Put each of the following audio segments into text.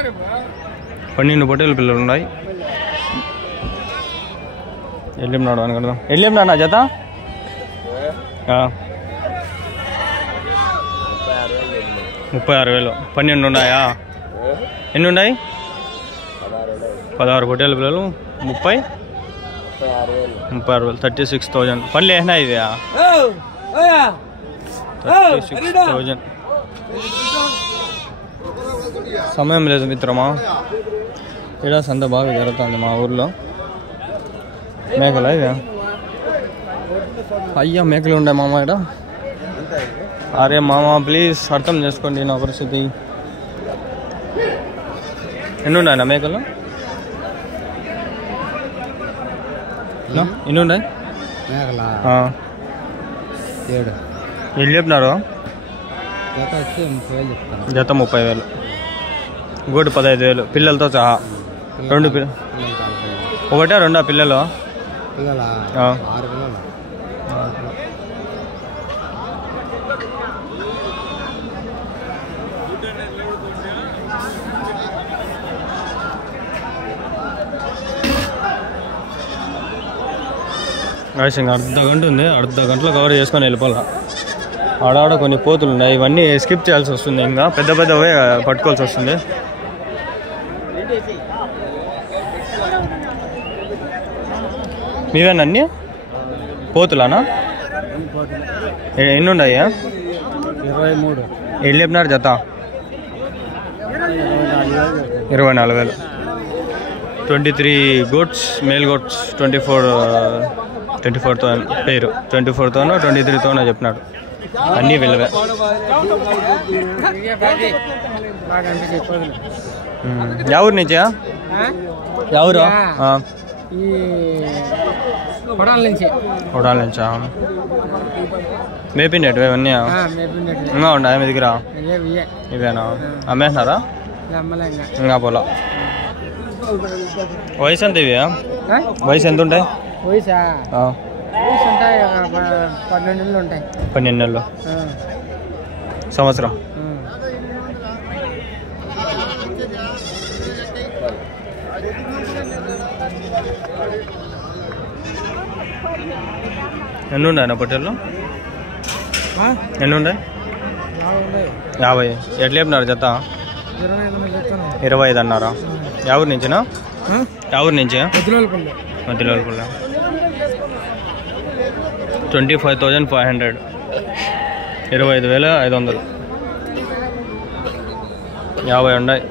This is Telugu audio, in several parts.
12 పొట్టేలు పిల్లలు ఉన్నాయి. వెళ్ళినాడు అనుకుందాం. వెళ్ళినా నా జత 36,000. 12 ఉన్నాయా? ఎన్ని ఉన్నాయి? 16 పొట్టేలు పిల్లలు 36,000. 36,000. పనులు వేసినా ఇది 36,000. సమయం లేదు మిత్రమా. ఇక్కడ సంత బాగా జరుగుతుంది మా ఊర్లో. మేకలా ఇవి? అయ్యా మేకలు ఉండే మామ ఇక్కడ. అరే మామ ప్లీజ్ అర్థం చేసుకోండి నా పరిస్థితి. ఎన్ని ఉన్నాయన్నా మేకలు? ఎన్ని ఉన్నాయి? ఎన్ని చెప్పినారు? జత 30,000. గోడు 15,000 పిల్లలతో సహా. 2 పిల్లలు ఒకటే 2 పిల్లలు? ఇంకా అర్ధగంట ఉంది. అర్ధగంటలో కవర్ చేసుకొని వెళ్ళిపోవాలి. ఆడాడ కొన్ని పోతులు ఉన్నాయి. ఇవన్నీ స్కిప్ చేయాల్సి వస్తుంది. ఇంకా పెద్ద పెద్దవే పట్టుకోవాల్సి వస్తుంది. మీవేనన్నీ పోతులానా? ఎన్ని ఉన్నాయా? 23. ఎన్ని చెప్పినారు జత? 24,000. 23 గోట్స్, మేల్ గోట్స్. 24,000 పేరు. 24,000 23,000 చెప్పినాడు. అన్నీ వెళ్ళవే. ఎవరి నుంచా? ఎవరు? కొడాల నుంచా? మేపినట్టు ఇవన్నీ ఇంకా ఉన్నాయి మీ దగ్గర? ఇవేనా అమ్మేస్తున్నారా? ఇంకా పోలా. వయసు ఎంత ఇవి? వయసు ఎంత ఉంటాయి? 12 నెలలు సంవత్సరం. ఎన్ని ఉన్నాయి పొట్టేళ్ళు? ఎన్ని ఉన్నాయి? 50. ఎట్లా చెప్పినారు జత? 25 అన్నారా? ఎవరి నుంచినా? ఎవరి నుంచి? మధ్యలోపల్లి. 25,500. 25,500. 50 ఉన్నాయి.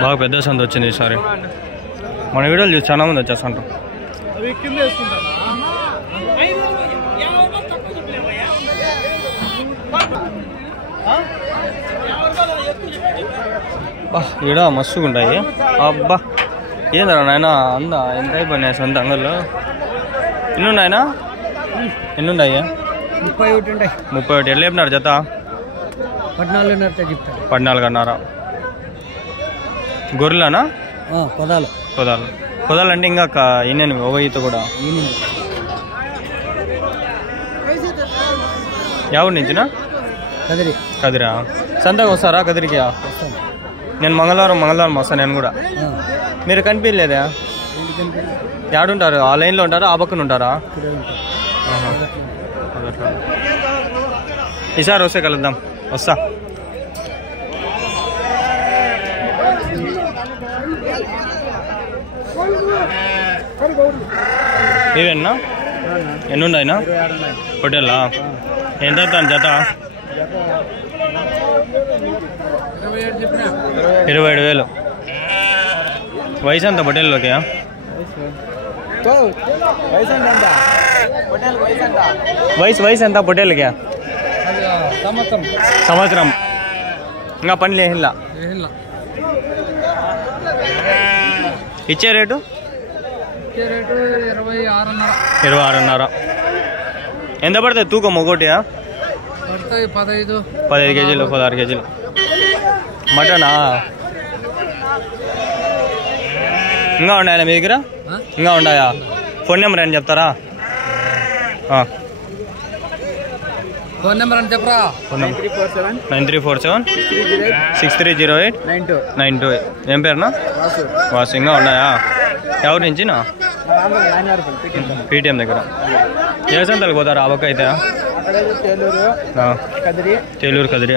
బాగా పెద్ద సంత వచ్చింది ఈసారి. మన వీడియోలు చూసి చాలా మంది వచ్చేస్తుంటారు. ఈడ మస్తుగా ఉంటాయి. అబ్బా ఏందరా నాయన అంద ఎంత అయిపోయినాయి సొంత అంగల్లో. ఎన్ని ఉన్నాయనా? ఎన్ని ఉన్నాయి? 31. ఎట్లా చెప్పినారు జత? 14,500. గొర్రెలనా? కొదాలు అంటే ఇంకా ఎన్ని ఒక ఈత కూడా? ఎవరి నుంచినా? కదిరా. సంతకు వస్తారా కదిరికి? నేను మంగళవారం వస్తాను నేను కూడా. మీరు కనిపించలేదా? ఏడుంటారు? ఆ లైన్లో ఉంటారా? ఆ పక్కన ఉంటారా? ఈసారి వస్తే కలుద్దాం. వస్తా. ఇవేనా ఎన్ని ఉన్నాయినా పొట్టేలా ఎంత అవుతాను జత 27,000 వయసు ఎంత పొట్టేల్లోకి వయసు ఎంత పొట్టేళ్ళకి సంవత్సరం ఇంకా పని లేహిల్లా ఇచ్చే రేటు 26,500 ఎంత పడుతుంది తూకం ఒకటి 15 కేజీలు 16 కేజీలు మటనా ఇంకా ఉన్నాయా మీ దగ్గర ఇంకా ఉన్నాయా ఫోన్ నెంబర్ అని చెప్తారా ఫోన్ నెంబర్ అని చెప్పరా 9347630892 ఏం పేరునా వాసు ఇంకా ఉన్నాయా ఎవరి నుంచి పీటీఎం దగ్గర ఏ సంతలకు పోతారా ఆవక అయితే తేలూరు కదిరి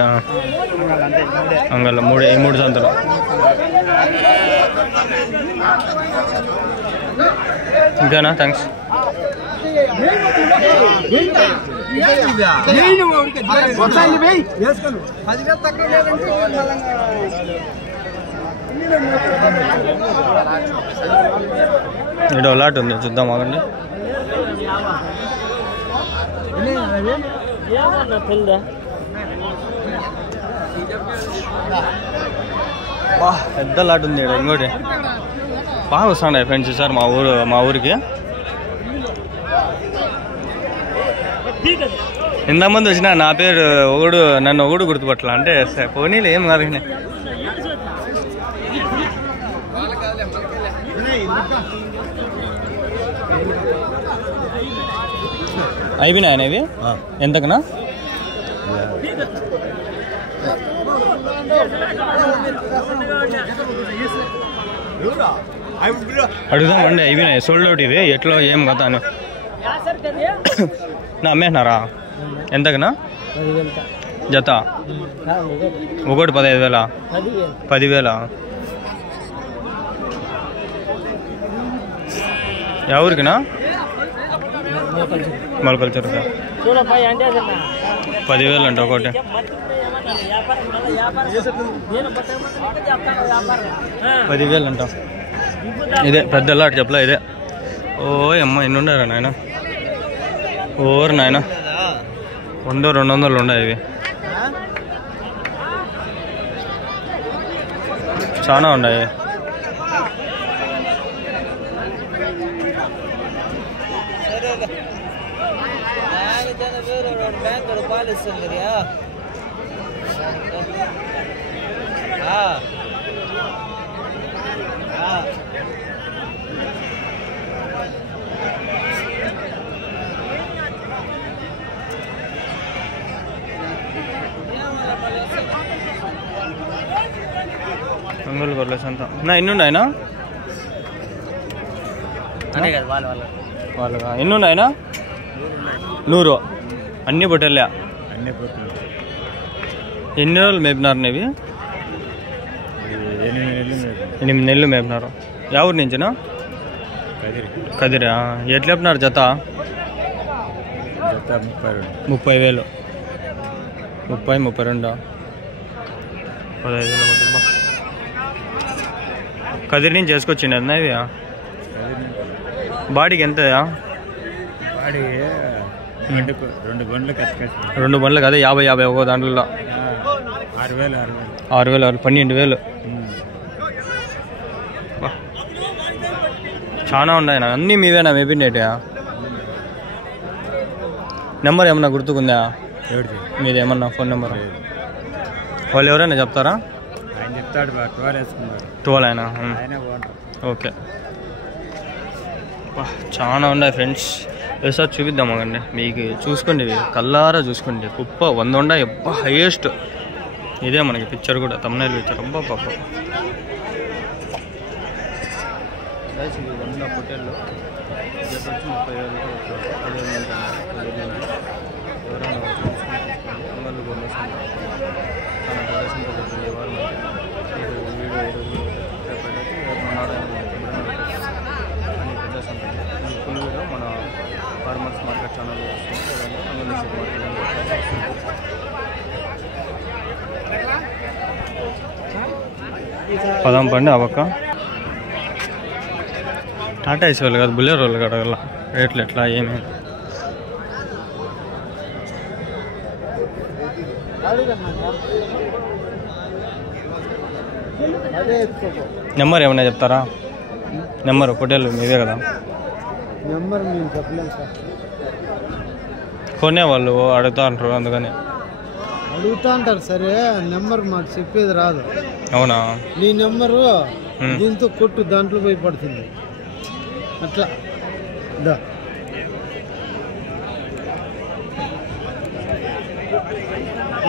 అంగల్లో 3 సంతలు ఇంకానా థ్యాంక్స్ ఇక్కడ లాట్ ఉంది చూద్దాం ఆగండి పెద్ద లాట్ ఉంది ఇక్కడ ఇంకోటి బాగా వస్తున్నాయి ఫ్రెండ్స్ సార్ మా ఊరికి ఇంతమంది వచ్చినా నా పేరు నన్ను ఒకడు గుర్తుపట్టాల అంటే పోనీలు ఏం కాదు అయిపోయినాయి ఇవి ఎంతకనా అడుగుదామండి అయిపోయినాయి సోల్డ్ అవుట్ ఇవి ఎట్లా ఏం కదా అని నా అమ్మేసినారా ఎంతకనా జత ఒకటి 15,000 10,000 ఎవరికినా మొలకల్చరుగా 10,000 అంట ఒకటి 10,000 అంట ఇదే పెద్ద లాట్ చెప్పలే ఇదే ఓ అమ్మ ఎన్ని ఉండారా నాయన ఓరు నాయన 100-200 ఉన్నాయి ఇవి చాలా ఉన్నాయి ఒంగోలు గొర్రెస్ అంతా నా ఎన్ని ఉన్నాయనా వాళ్ళగా ఎన్ని ఉన్నాయనా 100 అన్ని పొట్టెళ్ళా ఎన్ని రోజులు మేపినారు ఇవి 8 నెలలు మేపినారు ఎవరి నుంచినా కదిరా ఎట్లా చెప్పినారు జత 30,000 32 15,000 కదిరి నుంచి చేసుకొచ్చిండి అన్న ఇవి బాడీకి ఎంత 2 బండ్లు కదా 50 ఒక దాంట్లో 6,000 12,000 చాలా ఉన్నాయి అన్నీ మీవేనా మేపినట్టు నెంబర్ ఏమన్నా గుర్తుకుందా మీదేమన్నా ఫోన్ నెంబర్ వాళ్ళు ఎవరైనా చెప్తారా 12 అయినా ఓకే చాలా ఉన్నాయి ఫ్రెండ్స్ ఒకసారి చూపిద్దాం అండి మీకు చూసుకోండి కల్లారా చూసుకోండి కుప్ప 100 ఉన్నాయి హైయెస్ట్ ఇదే మనకి పిక్చర్ కూడా తమ్నైల్ పిక్చర్ అబ్బా పాప పొట్టేళ్ళు వచ్చి 30,000 ఫుల్ వీడియో మన ఫార్మర్స్ మార్కెట్ ఛానల్ పదాం పండి అవక్క టాటా ఏసీ వాళ్ళు కాదు బుల్లెర్ వాళ్ళు కడగల రేట్లు ఎట్లా ఏమి నెంబర్ ఏమన్నా చెప్తారా నెంబర్ పొట్టేళ్ళు మీదే కదా నెంబర్ మేము చెప్పలేము సార్ కొనే వాళ్ళు అడుగుతా అంటారు అందుకని అడుగుతా అంటారు సరే నెంబర్ మాకు చెప్పేది రాదు అవునా నీ నెంబరు దీంతో కొట్టు దాంట్లో పోయి పడుతుంది అట్లా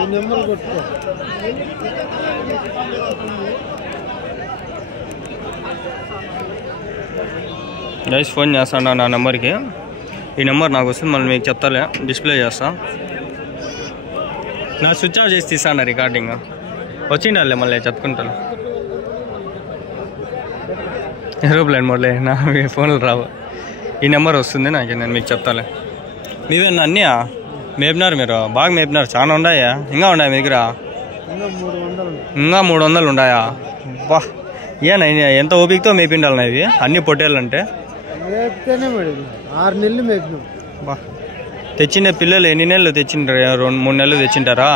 ఈ నెంబర్ కొట్టుకో గైస్ ఫోన్ చేస్తాను నా నెంబర్కి ఈ నెంబర్ నాకు వస్తుంది మళ్ళీ మీకు చెప్తాలే డిస్ప్లే చేస్తా నా స్విచ్ ఆఫ్ చేసి తీసాను రికార్డింగ్ వచ్చిండాలే మళ్ళీ చెప్పుకుంటాను ఏరోప్లేన్ మళ్ళీ నా ఫోన్లు రావు ఈ నెంబర్ వస్తుంది నాకు నేను మీకు చెప్తాలే మీవేనా అన్నీ మేపినారు మీరు బాగా మేపినారు చాలా ఉన్నాయా ఇంకా ఉన్నాయా మీ దగ్గర ఇంకా 300 ఉన్నాయా బా ఏనా ఎంత ఓపికతో మేపిండాలన్నా ఇవి అన్ని పొట్టేళ్ళంటే 6 నెలలు మేపినాం బా తెచ్చిన పిల్లలు ఎన్ని నెలలు తెచ్చింటారు 2-3 నెలలు తెచ్చింటారా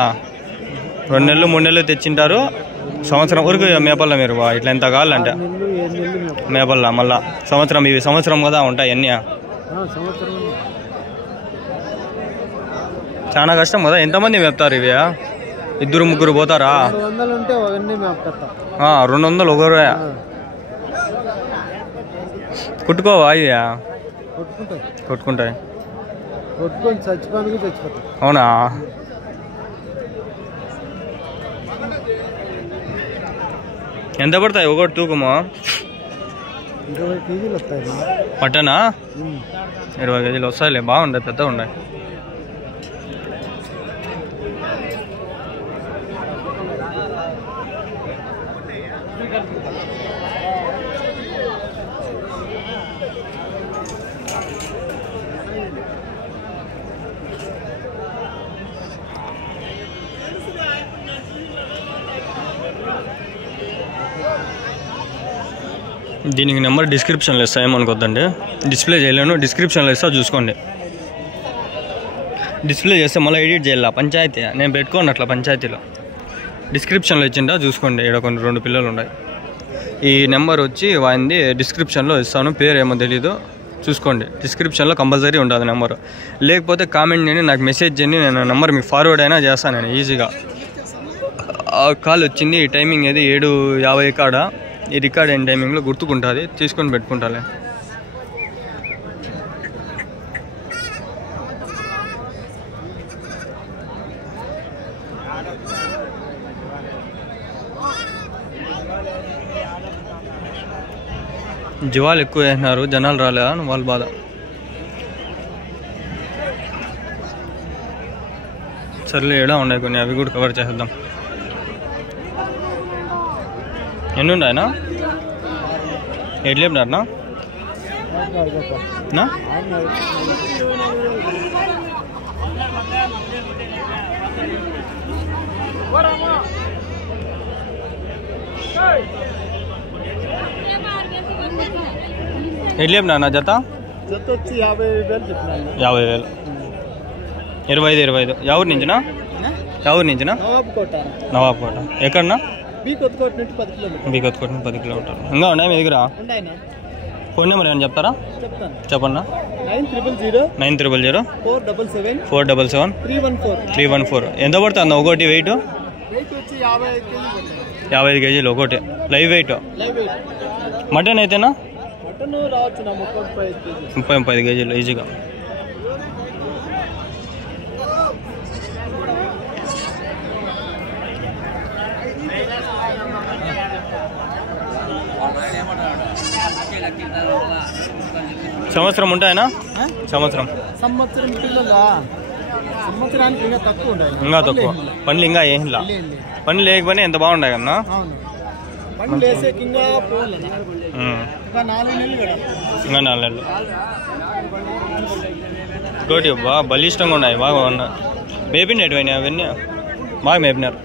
2 నెలలు 3 నెలలు తెచ్చింటారు సంవత్సరం వరకు మేపల్లా మీరు ఇట్లా ఎంత కావాలంటే మేపల్లా మళ్ళా సంవత్సరం ఇవి సంవత్సరం కదా ఉంటాయి అన్నీ చాలా కష్టం కదా ఎంతమంది మేపుతారు ఇవి 2-3 పోతారా 200 ఒకరు కుట్టుకోవా ఇవి కొట్టుకుంటాయి అవునా ఎంత పడతాయి ఒకటి తూకము 20 కేజీలు వస్తాయి మటనా 20 కేజీలు వస్తాయిలే బాగుంటాయి పెద్దగా ఉన్నాయి దీనికి నెంబర్ డిస్క్రిప్షన్లో ఇస్తా ఏమనుకోద్దండి డిస్ప్లే చేయలేను డిస్క్రిప్షన్లో ఇస్తా చూసుకోండి డిస్ప్లే చేస్తే మళ్ళీ ఎడిట్ చేయాల పంచాయతీ నేను పెట్టుకోండి అట్లా పంచాయతీలో డిస్క్రిప్షన్లో ఇచ్చిండా చూసుకోండి ఇక్కడ కొన్ని 2 పిల్లలు ఉన్నాయి ఈ నెంబర్ వచ్చి వాయింది డిస్క్రిప్షన్లో ఇస్తాను పేరు ఏమో తెలీదు చూసుకోండి డిస్క్రిప్షన్లో కంపల్సరీ ఉంటుంది నెంబరు లేకపోతే కామెంట్ చేయండి నాకు మెసేజ్ చేయండి నేను నెంబర్ మీకు ఫార్వర్డ్ అయినా చేస్తాను నేను ఈజీగా కాల్ వచ్చింది ఈ టైమింగ్ ఏది 7:50 కాడ ఈ రికార్డ్ అయిన టైమింగ్లో గుర్తుకుంటుంది తీసుకొని పెట్టుకుంటాలే జీవాలు ఎక్కువ వేసినారు జనాలు రాలేదా వాళ్ళ బాధ సర్లే ఏడా ఉన్నాయి కొన్ని అవి కూడా కవర్ చేద్దాం ఎన్ని ఉన్నాయనా ఎట్లా చెప్పినారనా ఎట్లా చెప్పినా జత 50,000 25 ఎవరి నుంచినా నవాబ్కోట ఎక్కడన్నా బీ కొత్తకోట 10 కిలోమీటర్లు ఇంకా ఉన్నాయి మీ దగ్గర ఫోన్ నెంబర్ ఏమైనా చెప్తారా చెప్పన్నా 9000 477 314 ఎంత పడుతుంది ఒకటి వెయిట్ 55 కేజీలు ఒకటి లైవ్ వెయిట్ మటన్ అయితేనా 35 కేజీలు ఈజీగా సంవత్సరం ఉంటాయనా సంవత్సరం సంవత్సరానికి ఇంకా తక్కువ పండ్లు ఇంకా ఏంలా పండ్లు లేకపోయినా ఎంత బాగుంటాయి కన్నా ఇంకా 4 నెలలు ఇంకోటి బాగా బలిష్టంగా ఉన్నాయి, బాగా ఉన్నాయి. మేపినవి అవన్నీ బాగా మేపినారు.